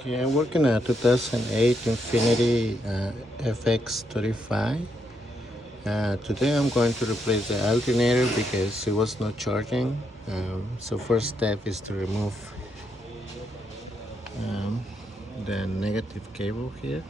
Okay, I'm working a 2008 Infinity FX35. Today I'm going to replace the alternator because it was not charging. So first step is to remove the negative cable here.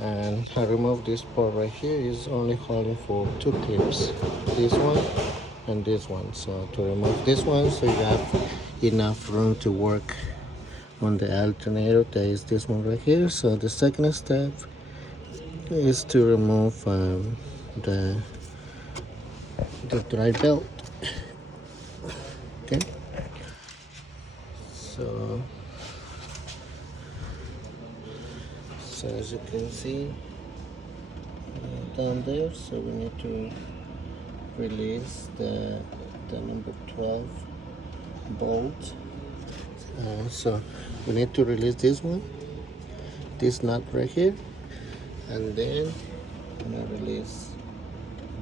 And I remove this part right here is only holding for two clips. This one and this one. So to remove this one so you have enough room to work on the alternator. There is this one right here. So the second step is to remove the dry belt. Okay, so as you can see down there, so we need to release the number 12 bolt. So we need to release this one, this nut right here, and then I'm gonna release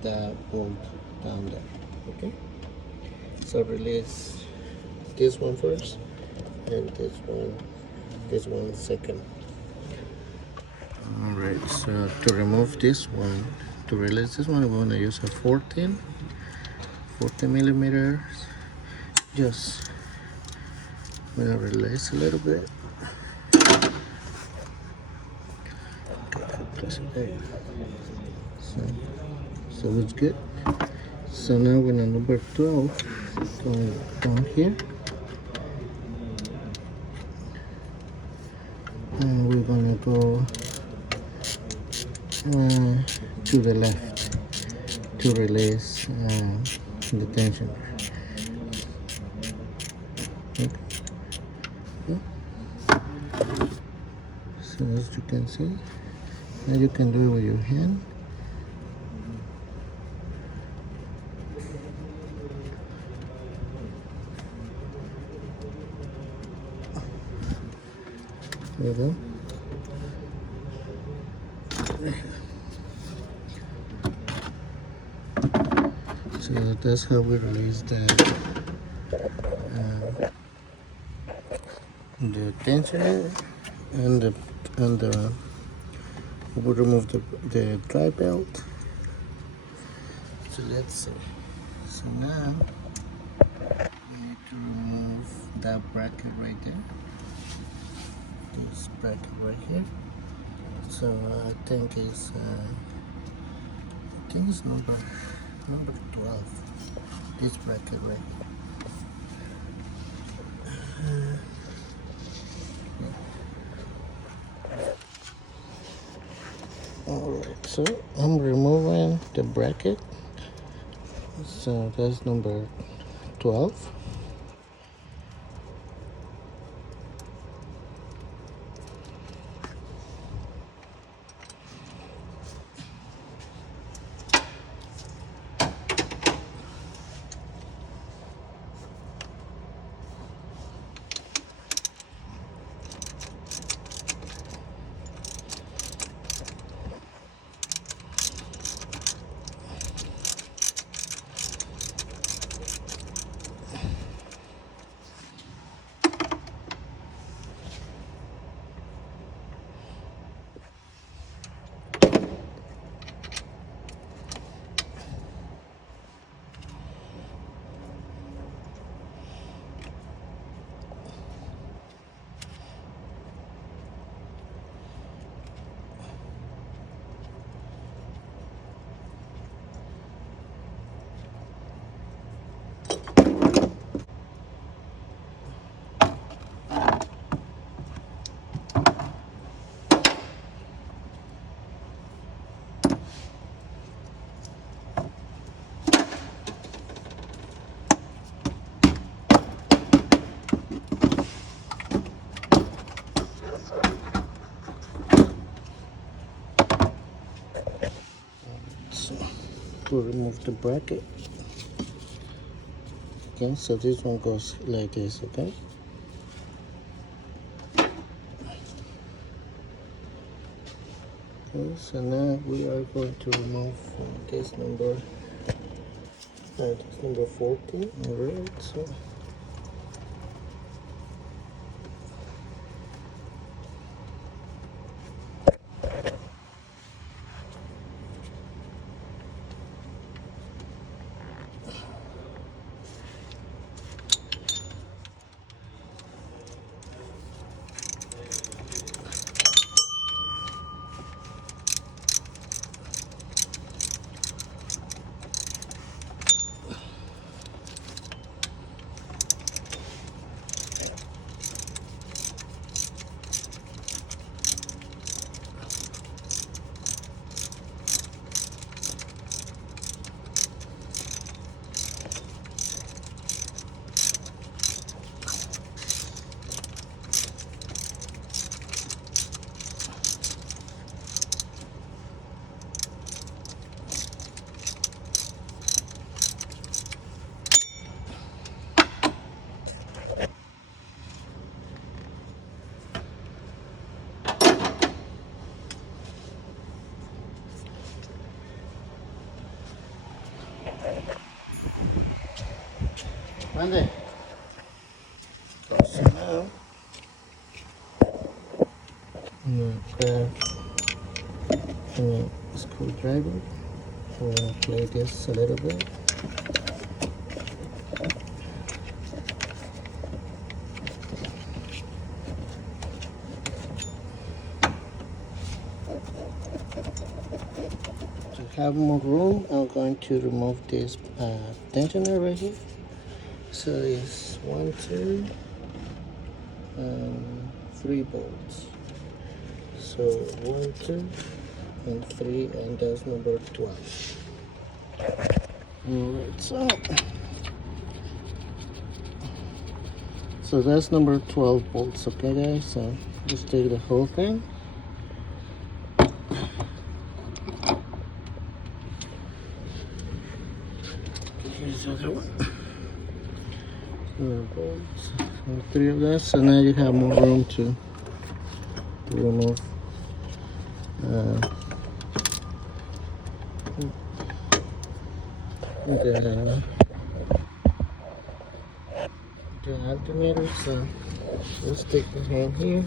the bolt down there. Okay, so release this one first and this one second. All right, so to remove this one, to release this one, I'm going to use a 14 millimeters. Just I'm going to release a little bit. Place it there. So it's good. So now we're on number 12, going down here, and we're gonna go to the left to release the tension. Okay. So as you can see, now you can do it with your hand. There you go. So that's how we release the tensioner and the we remove the dry belt. So let's see. So now we need to remove that bracket right there. This bracket right here. So I think it's number 12. This bracket right here. Alright, so I'm removing the bracket. So that's number 12. So to remove the bracket. Okay, so this one goes like this, okay? Okay, so now we are going to remove this number 14. Alright, so Monday. So now I'm gonna grab a screwdriver. We're gonna play this a little bit. To have more room, I'm going to remove this tensioner right here. So it's 1, 2, 3 bolts. So 1, 2, and 3, and that's number 12. Alright, so that's number 12 bolts. Okay, guys. So just take the whole thing. Here's the other one. Bolts. So 3 of that. So now you have more room to remove the alternator. So let's take the hand here,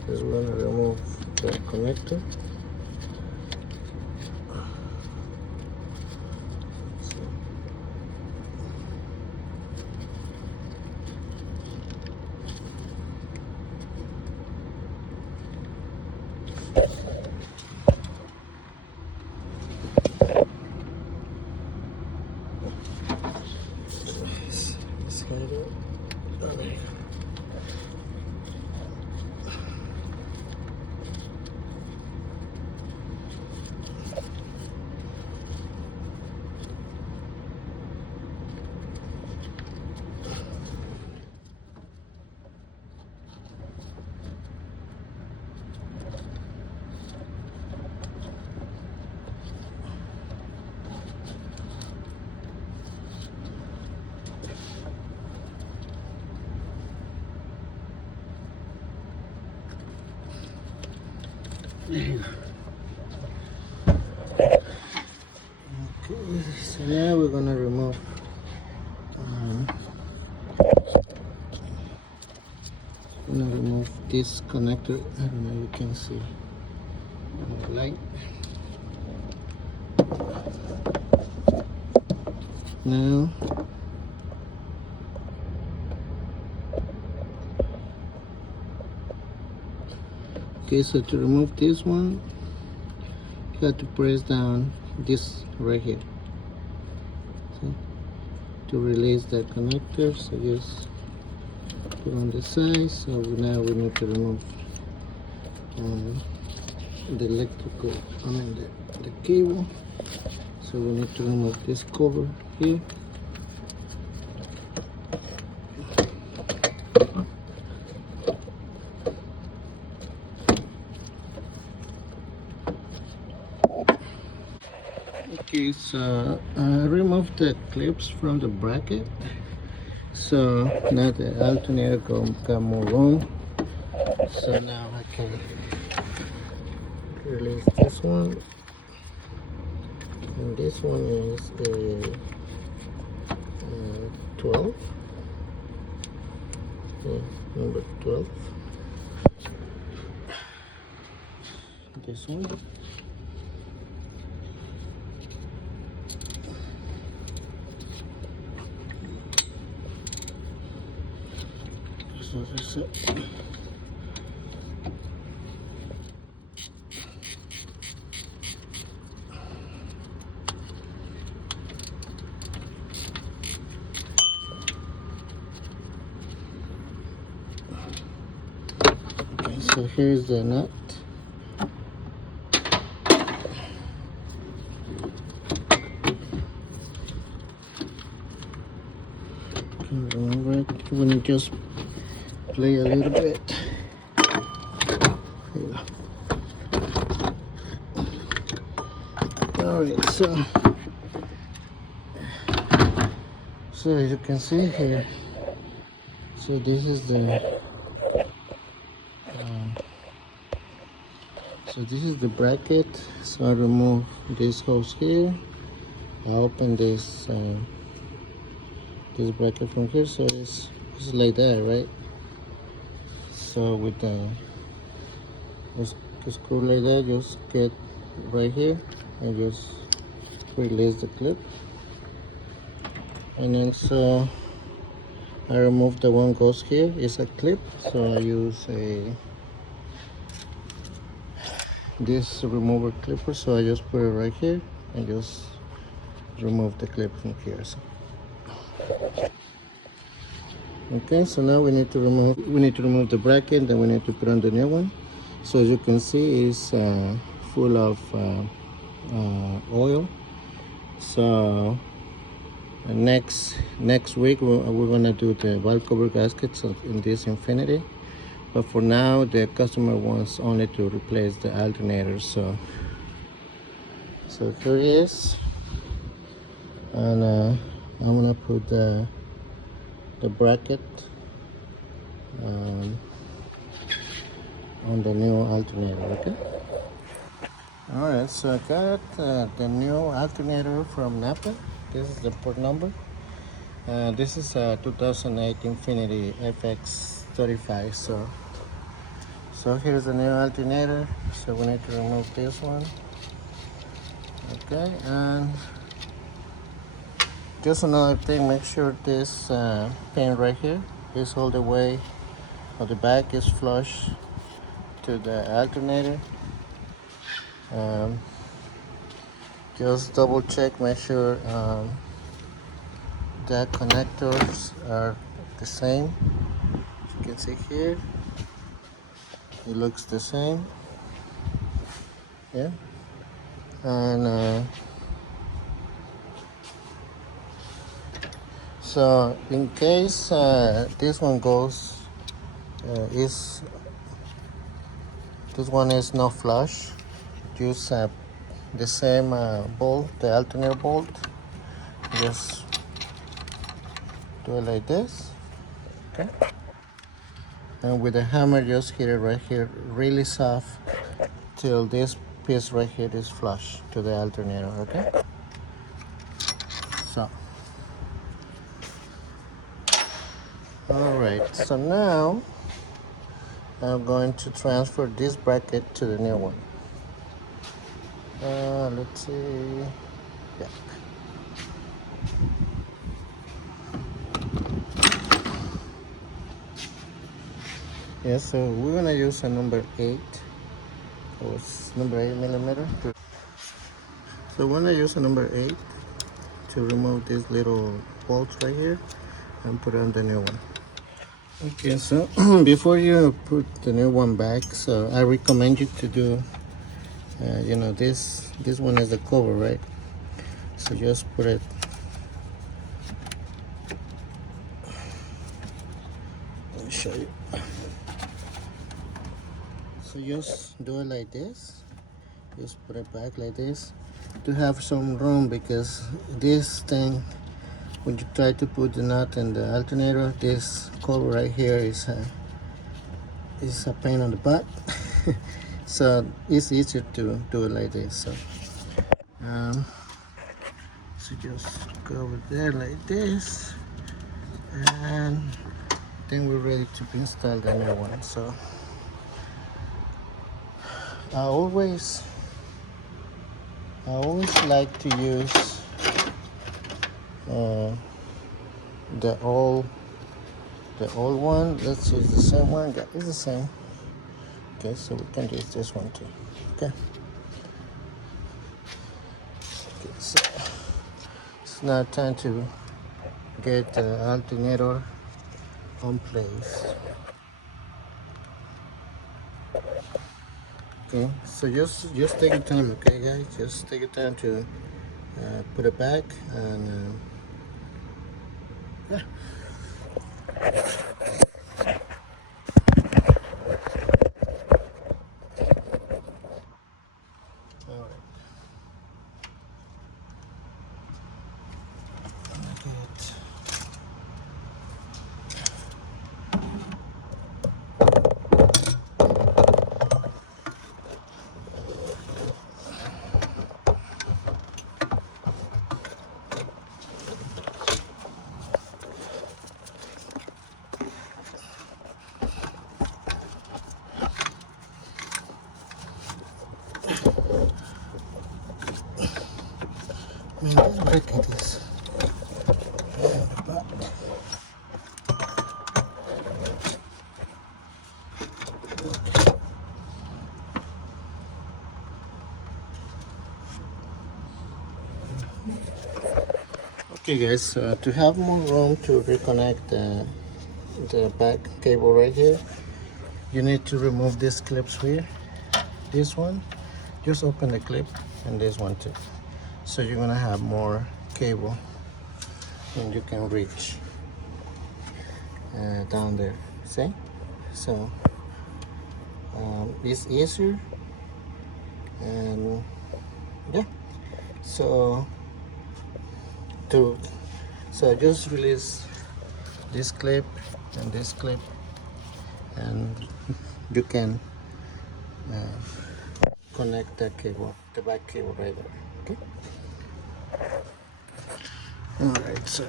because we're going to remove the connector. Okay, so now we're gonna remove this connector. I don't know if you can see the light. Now okay, so to remove this one, you have to press down this right here. See? To release the connector, so just put on the side. So now we need to remove the electrical, the cable. So we need to remove this cover here. Okay, so I removed the clips from the bracket. So now the alternator got more room. So now I can release this one. And this one is a 12. Okay, number 12. This one. So that's it. Okay, so here's the nut. Remember it when you just play a little bit. Alright, so as you can see here, so this is the bracket. So I remove this hose here. I open this this bracket from here, so it's like that, right? So with the screw like that, just get right here and just release the clip, and then so I remove the one goes here. It's a clip, so I use this remover clipper, so I just put it right here and just remove the clip from here. So. Okay, so now we need to remove the bracket, then we need to put on the new one. So as you can see, it's full of oil. So next week we're gonna do the valve cover gaskets in this Infinity, but for now the customer wants only to replace the alternator. So here it is, and I'm gonna put the bracket on the new alternator. Okay. All right, so I got the new alternator from Napa. This is the port number. This is a 2008 Infinity FX35. So here's the new alternator. So we need to remove this one. Okay, and just another thing, make sure this pin right here is all the way, or the back is flush to the alternator. Just double check, make sure the connectors are the same. As you can see here, it looks the same. Yeah, and so in case this one goes this one is not flush, use the same bolt, the alternator bolt. Just do it like this, okay? And with a hammer, just hit it right here, really soft, till this piece right here is flush to the alternator, okay? So, all right, so now I'm going to transfer this bracket to the new one. Let's see, yeah. Yeah, so we're gonna use a number 8, or number 8 millimeter. So we're gonna use a number 8 to remove these little bolts right here and put on the new one. Okay, so before you put the new one back, so I recommend you to do, you know, this one is the cover, right? So just put it. Let me show you. So just do it like this. Just put it back like this to have some room, because this thing, when you try to put the nut in the alternator, this cover right here is a pain on the butt. So it's easier to do it like this. So so just go over there like this, and then we're ready to install the new one. So I always like to use the old one. Let's use the same one. Yeah, it's the same. Okay, so we can use this one too. Okay. Okay, so it's now time to get the alternator on place. Okay, so just take your time, okay, guys. Just take your time to put it back, and yeah. All right. Good. Look at this. Okay guys, to have more room to reconnect the back cable right here, you need to remove these clips here. This one, just open the clip, and this one too. So you're gonna have more cable and you can reach down there, see? So it's easier, and yeah, so just release this clip and this clip, and you can connect the cable, the back cable right there. Okay. All right. So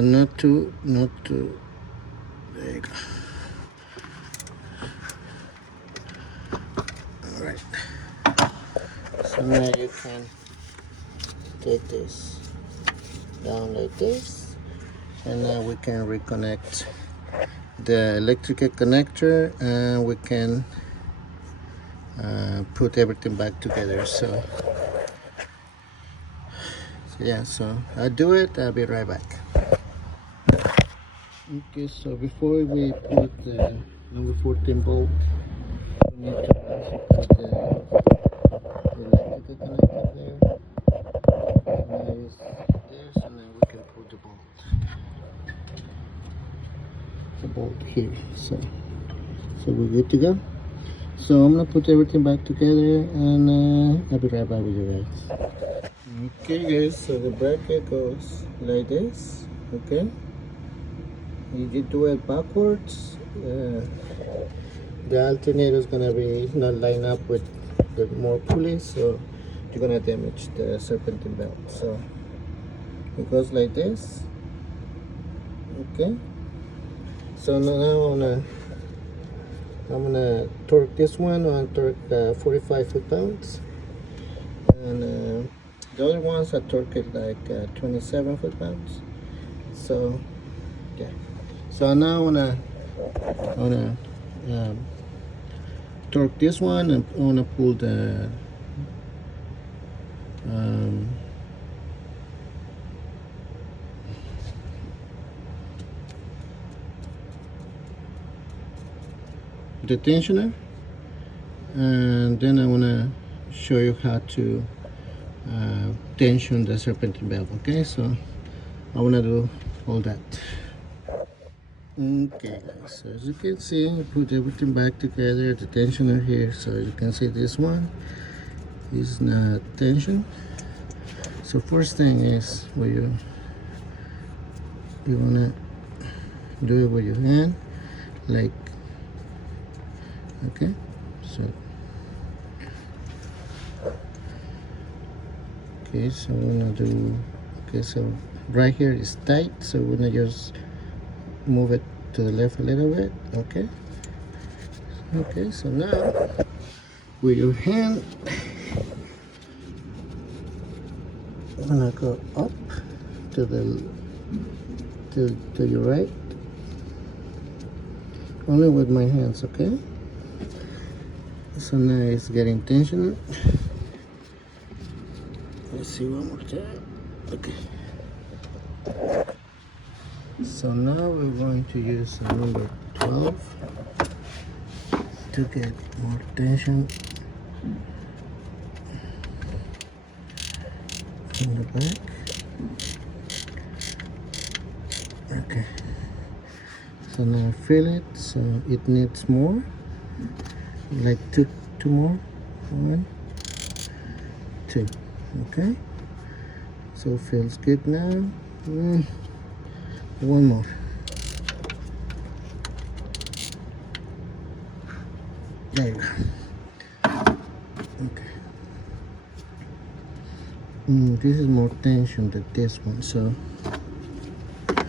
not to. There you go. All right. So now you can take this down like this, and now we can reconnect the electrical connector, and we can put everything back together. So yeah, so I'll do it. I'll be right back. Okay, so before we put the number 14 bolt, we need to also put the electrical connector there. Nice there, so now we can put the bolt here. So we're good to go. So I'm gonna put everything back together, and I'll be right back with you guys. Okay guys, so the bracket goes like this. Okay, you do it backwards, the alternator is gonna be not line up with the more pulleys, so you're gonna damage the serpentine belt. So it goes like this. Okay, so now I'm gonna torque this one on torque 45 foot-pounds, and the other ones I torque it like 27 foot-pounds. So yeah, so now I wanna torque this one, and I wanna pull the tensioner, and then I want to show you how to tension the serpentine belt. Okay, so I want to do all that. Okay guys, so as you can see, I put everything back together, the tensioner here. So you can see this one is not tension. So first thing is where you want to do it with your hand, like, okay, so we're gonna do, okay, so right here is tight, so we're gonna just move it to the left a little bit. Okay, so now with your hand I'm gonna go up to your right, only with my hands. Okay, so now it's getting tensioned. Let's see one more time. Okay, so now we're going to use the number 12 to get more tension from the back. Okay, so now I feel it, so it needs more, like two more. 1, 2. Okay, so it feels good now. One more. There you go. Okay. This is more tension than this one, so I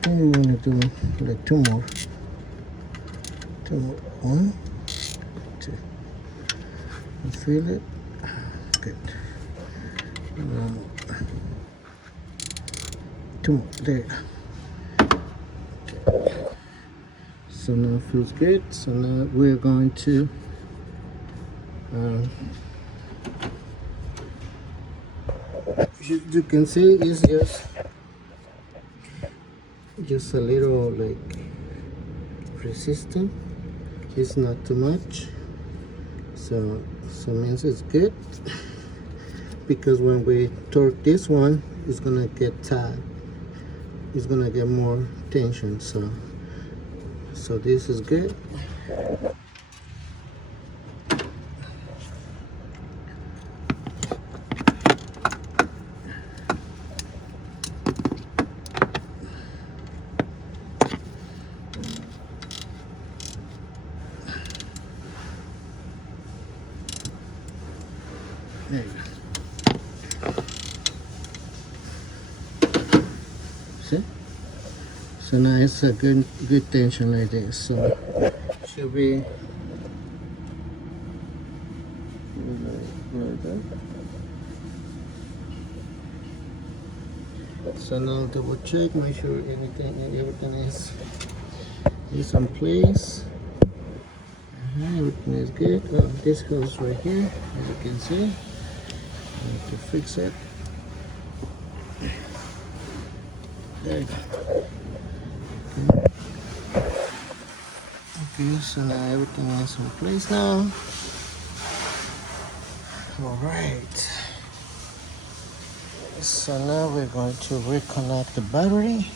think we want to do like 2 more. Two more. One, two. You feel it? Good. Two more. There. Okay. So now it feels good. So now we're going to you can see it's just a little like resistant. It's not too much, so means it's good, because when we torque this one, it's gonna get tight, it's gonna get more tension, so this is good. There you go. See? So now it's a good tension like this. So should be like that. So now double check, make sure everything is in place. Everything is good. Oh, this goes right here, as you can see. I need to fix it. There you go. Okay, so now everything is in place now. All right. So now we're going to reconnect the battery.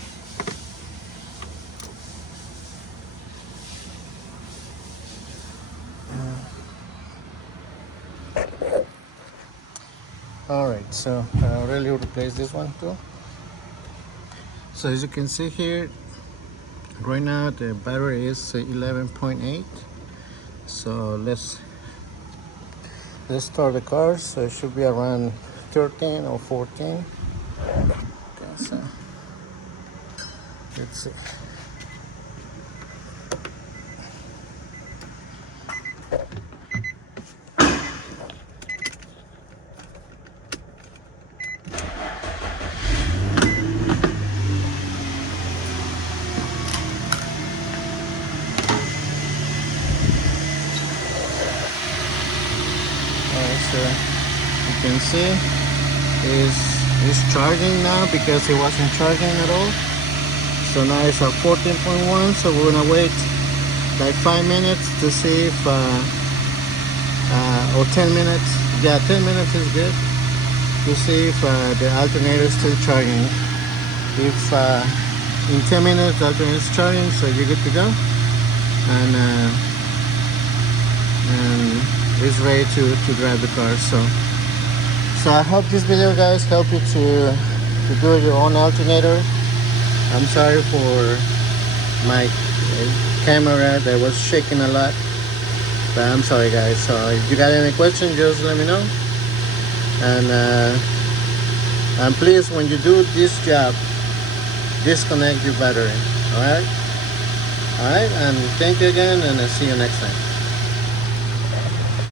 All right, so I already replaced this one too. So as you can see here, right now the battery is 11.8. So let's start the car. So it should be around 13 or 14. Okay, so let's see. So you can see is charging now, because it wasn't charging at all. So now it's at 14.1. So we're gonna wait like 5 minutes to see if or 10 minutes. Yeah, 10 minutes is good, to see if the alternator is still charging. If in 10 minutes the alternator is charging, so you're good to go, and is ready to drive the car. So I hope this video, guys, help you to do your own alternator. I'm sorry for my camera that was shaking a lot, but I'm sorry, guys. So if you got any questions, just let me know, and please, when you do this job, disconnect your battery. All right, and thank you again, and I'll see you next time.